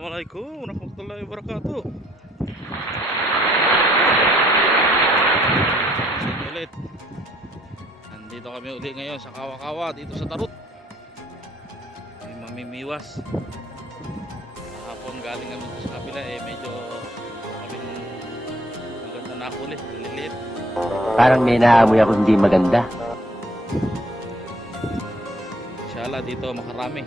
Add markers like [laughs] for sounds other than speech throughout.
Assalamualaikum warahmatullahi wabarakatuh. Ulit. Nandito kami uli ngayon sa Kawa-Kawa dito sa Tarut. May mamimiwas. Kahapon galing kami sa kabila eh medyo kaming maganda na huli. Liliit. Parang may naamoy ako hindi maganda. Inshallah dito makarami.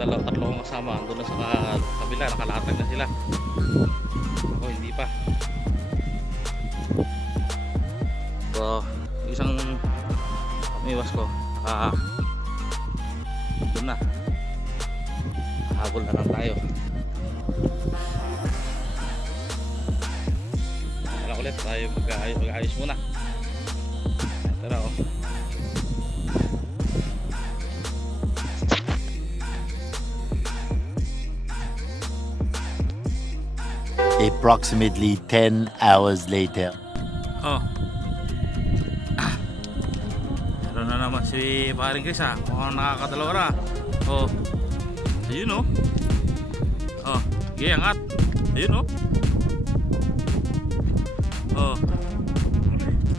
Dalawa tatlo kong kasama andun na sa ka- kabila nakalatag na sila. Ako hindi pa. So, isang umiwas ko. Naka doon na. Habol na lang tayo. Wala ulit tayo mag-aayos muna. Tara oh. Approximately 10 hours later. Oh. Ah. Meron na naman si paring Chris ah. Mukhang nakakadalawa na. Oh. Ayun oh. Oh. Sige, angat. Ayun oh. Oh.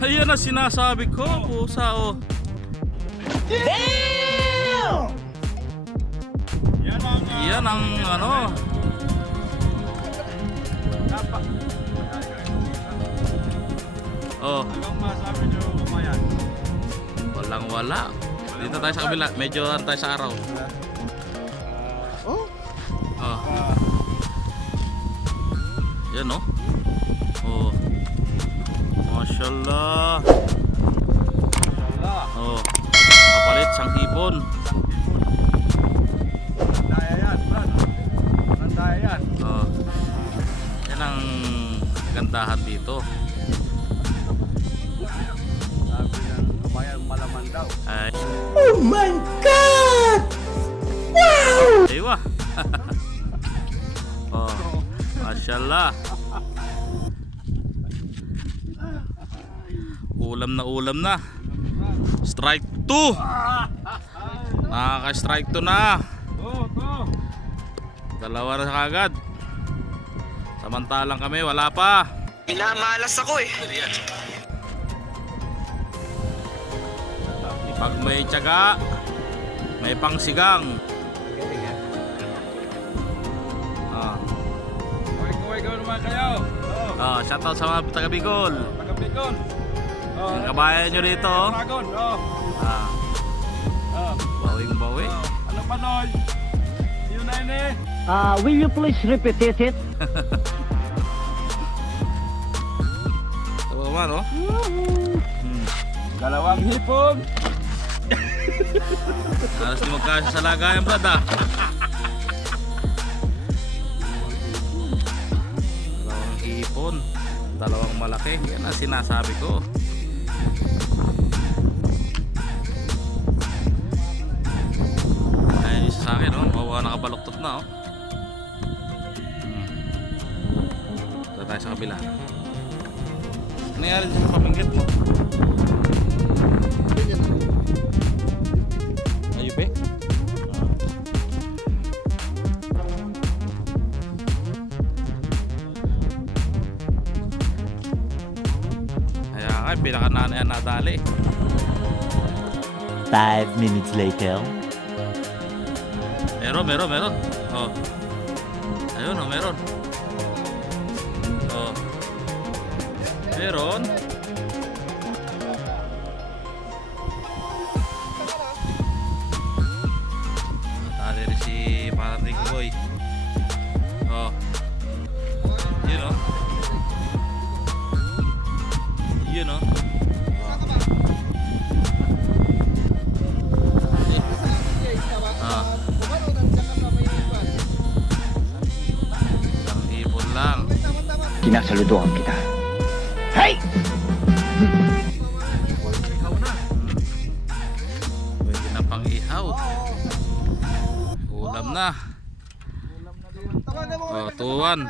Ayan na sinasabi ko. Pusa oh. Yan ang ano. Oh. Anong masabi nyo kumayan? Walang wala. Dito tayo sa kabila. Medyo ano tayo sa araw. Oh. Yan oh. Oh. Mashallah. Wala. Oh. Kapalit sang hipon. Yan ang gandahan dito. Sabi ng kumayan, malaman daw. Ay. Oh my God! Wow! Aywa. [laughs] oh. Mashallah. Ulam na ulam na. Strike 2. Nakaka-strike 2 na. Oh, to. Dalawa na kagad. Samantalang kami wala pa. Minamalas ako eh. Pag may tiyaga, may pangsigang. Ah, Kuway, gawin naman kayo. Oh, ah, shoutout sa mga taga Bicol. taga Bicol. Oh, Yung kabayan nyo rito. oh. Dragon, oh. Ah, Oh, bawing bawi. oh. Ano pa, Noy? Yun na yun eh. Uh, will you please repeat it? [laughs] Man, oh. Hmm. Dalawang hipon. [laughs] Alas di magkasya sa lagayan, brad, ah. Dalawang hipon. Dalawang malaki. Yan ang sinasabi ko. Ay, isa sa akin, oh. Mawa nakabaluktot na, oh. Hmm. Ito tayo sa kabila. Nangyari dyan sa paminggit mo? Ayun, be? Kaya nga, pinakanana yan nadali. 5 minutes later. Meron, meron, meron. Oh. Ayun, oh, meron. Meron. tuwan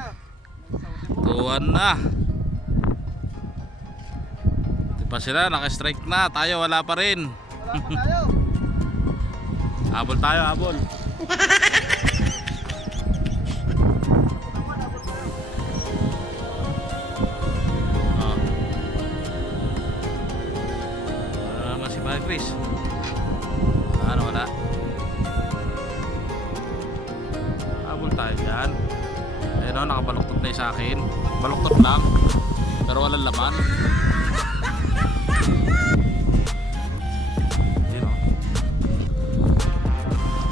tuwan na di pa sila nakastrike na tayo wala pa rin [laughs] abol tayo abol [laughs] ah. Chris. Ano wala? Abol tayo dyan. Ayun o, nakabaluktot na sa akin. Baluktot lang. Pero walang laman. Ayun o.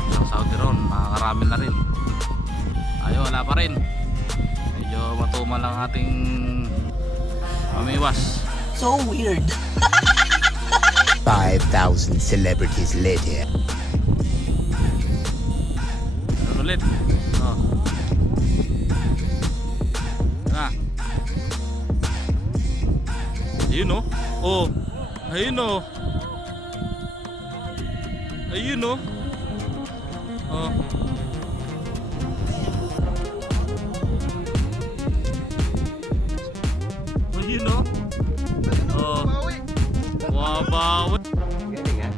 Isang Saudi ron, makakarami na rin. Ayun, wala pa rin. Medyo matumal lang ating mamiwas. So weird. [laughs] 5,000 celebrities later. Ano ulit? Oh. Ayun oh. Oh. Ayun oh. Ayun oh. Oh. Ayun oh. Oh. Wabawi. Galing ha?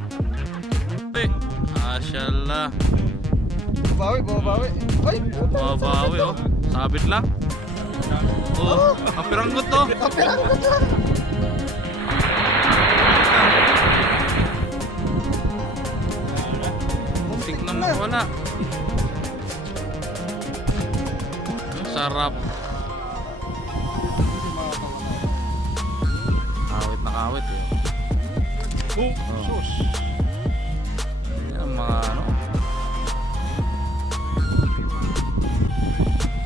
Eh, Ashallah. Babawi, babawi. Ay. Mabawi oh. Sabit lang. Oh, ang piranggot to. Kapirang ko to. Ang sarap. Kawit na kawit eh. Oh, Oh. sus. Yan mga ano.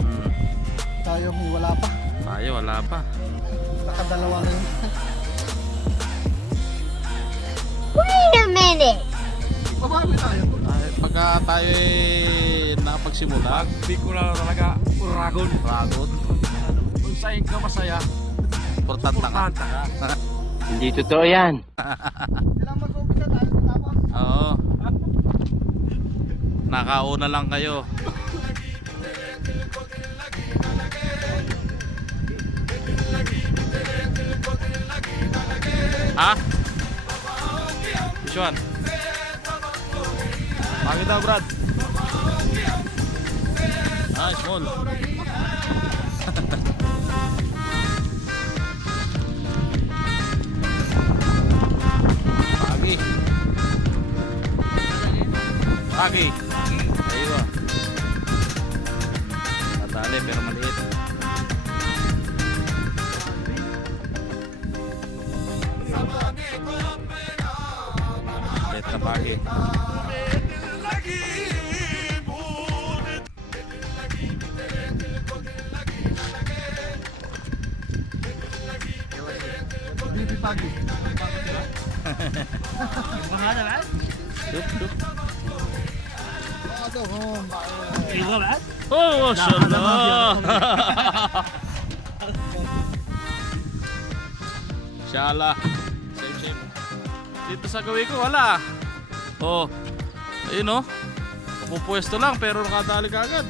Hmm, Tayo, wala pa. tayo wala pa. Nakadalawa na yun. Wait a minute. Babawi tayo. Ay, pagka tayo eh, nakapagsimula, lang talaga. Uragon. ragon, Kung saan ka masaya, importante ka. [laughs] Hindi totoo yan. Kailangan mag-umpisa tayo sa tapos. Oo. Nakauna lang kayo. Ha? Which one? Bakit daw, Brad? Ah, small. Pagi. Pagi. Dup, dup. Ano, oh, bakit? Oh, mashallah. [laughs] Inshallah. Same, same. Dito sa gawin ko, wala. Oh. Ayun oh. Pupwesto lang pero nakadali ka agad.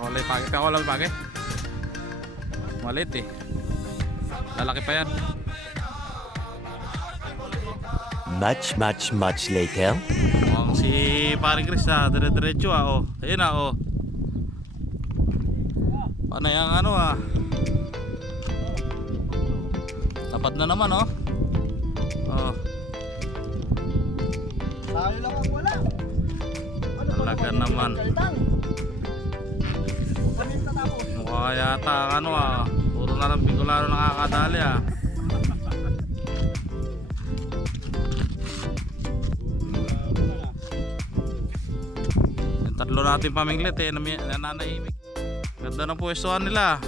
Lang pagi. Lang pagi. Malit eh. Lalaki pa yan. Much, much, much later. Mukhang si paring Chris ah, dire-diretso ah, oh. Ayun ah, oh. Paano yung ano ah? Tapat na naman oh. Oh, Tayo lang ang wala. Ano Talaga naman? mukha yata ang ano ah. Lang Bicolano nakakadali ah. Yung tatlo natin paminglit eh, nananahimik. Ganda ng pwestuhan nila.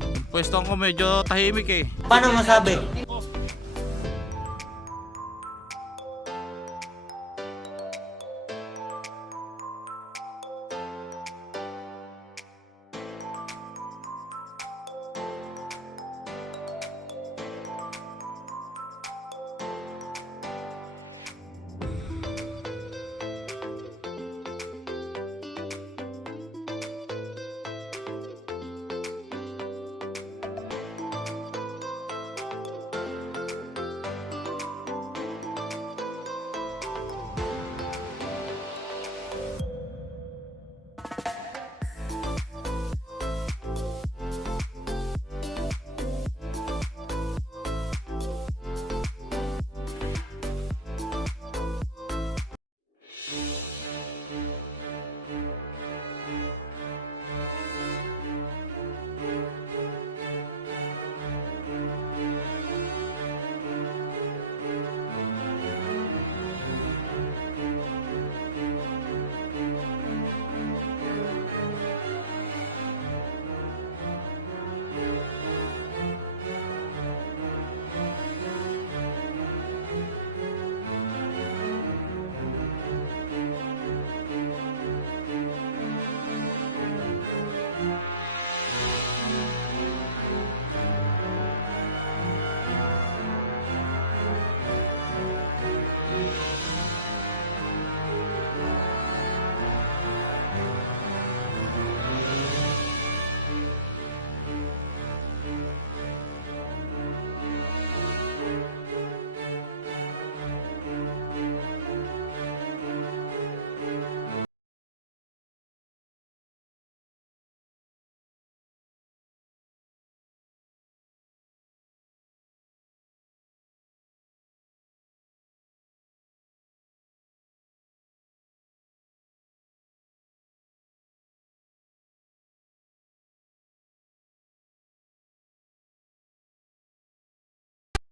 Yung pwestuhan ko medyo tahimik eh. Paano masabi?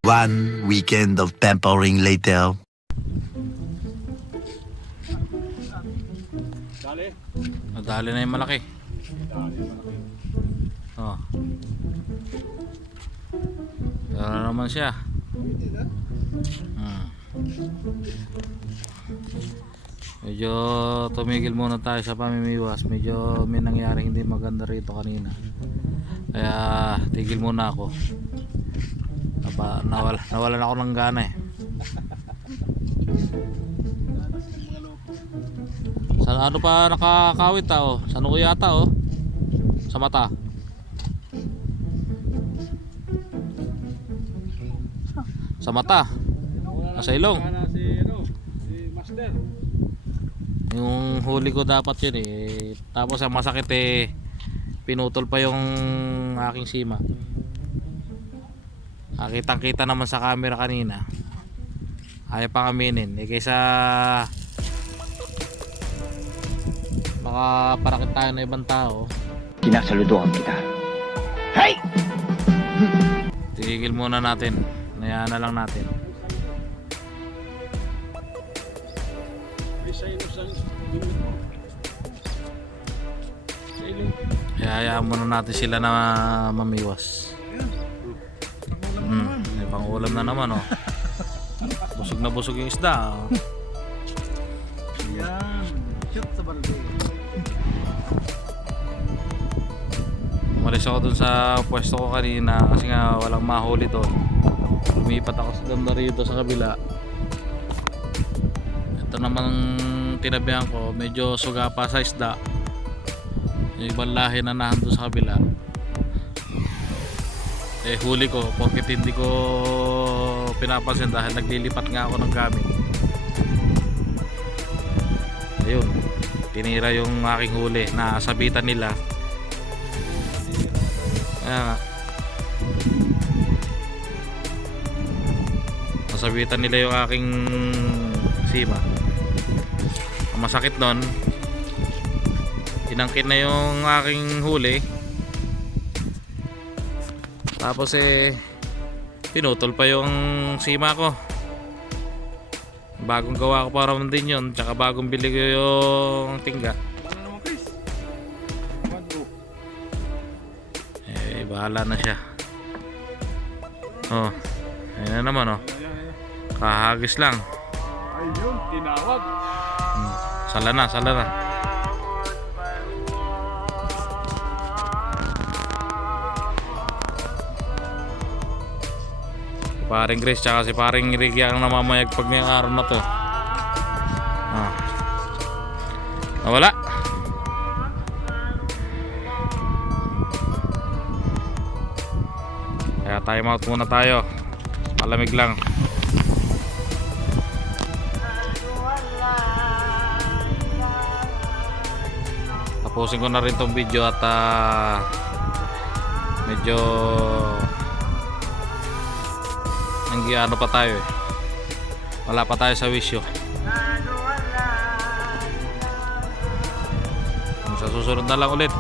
One weekend of pampering later. Dali. Nadali na yung malaki. Dali, malaki. Oh. Ano naman siya? Hmm. Medyo tumigil muna tayo sa pamimiwas. Medyo may nangyari hindi maganda rito kanina. Kaya tigil muna ako. Napa, nawala, nawalan ako ng gana eh. Sa ano pa nakakawit ta oh? Sa ano yata oh? Sa mata. Sa mata. Ilong. Ano, si Master. Yung huli ko dapat yun eh. Tapos ang masakit eh pinutol pa yung aking sima. Nakitang kita naman sa camera kanina. Ayaw pang aminin. Eh kaysa baka parakit tayo ng ibang tao. Sinasaludoan kita. Tigil muna natin. Nayaan na lang natin. Hayaan muna natin sila na mamiwas. Pangulam na naman oh. Busog na busog yung isda. Oh. Yan. Shoot sa balde. Umalis ako dun sa pwesto ko kanina kasi nga walang mahuli doon. Lumipat ako sa ganda rito sa kabila. Ito naman tinabihan ko, medyo suga pa sa isda. Yung ibang lahi na nandun sa kabila. Eh huli ko, porkit hindi ko pinapansin dahil naglilipat nga ako ng gamit. Ayun, tinira yung aking huli na sabitan nila. Kaya nga. Nasabitan nila yung aking sima. Ang masakit nun, tinangkit na yung aking huli. Tapos eh, pinutol pa yung sima ko. Bagong gawa ko para din yun, tsaka bagong bili ko yung tingga. Ano naman, Chris? Eh, bahala na siya. Oh, ayan na naman oh. Kahagis lang. Ayun, tinawag. Hmm. Sala na, sala na. Paring Grace tsaka si paring Ricky ang namamayag pag ngayong araw na to. Ah. Nawala. Kaya time out muna tayo. Malamig lang. tapusin ko na rin tong video at ah, medyo ano pa tayo eh. Wala pa tayo sa wisyo. Sa susunod na lang ulit.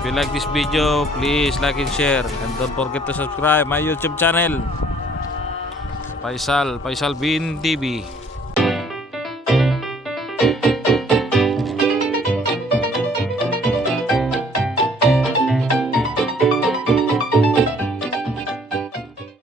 If you like this video please like and share. And don't forget to subscribe my youtube channel. Faisal Faisal Bin TV